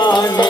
Amen.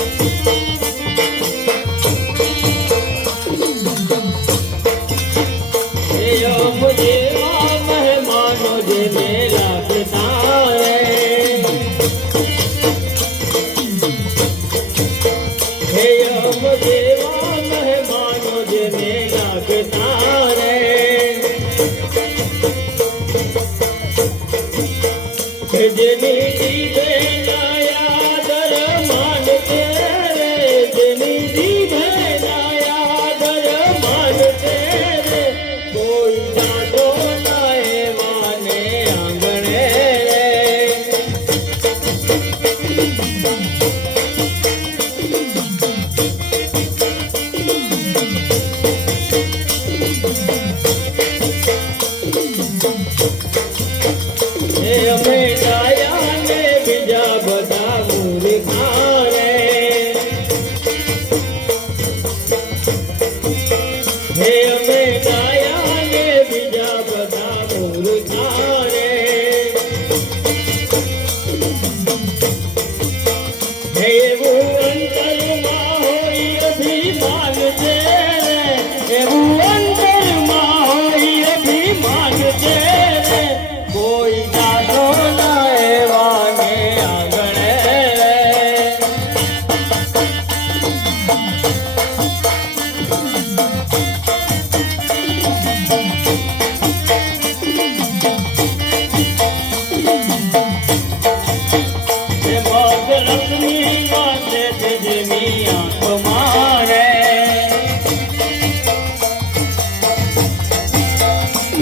નાગતા રે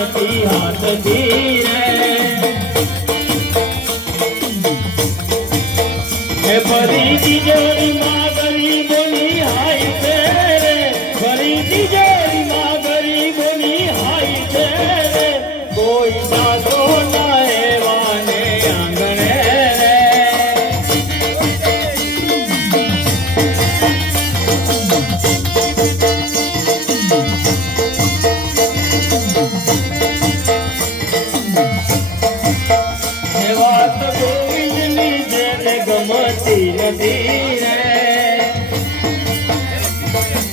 નથી હાથથી રે. ફરીથી જન્મા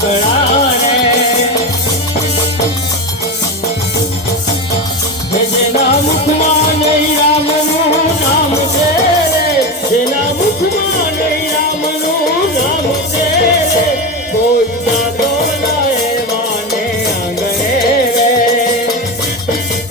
but I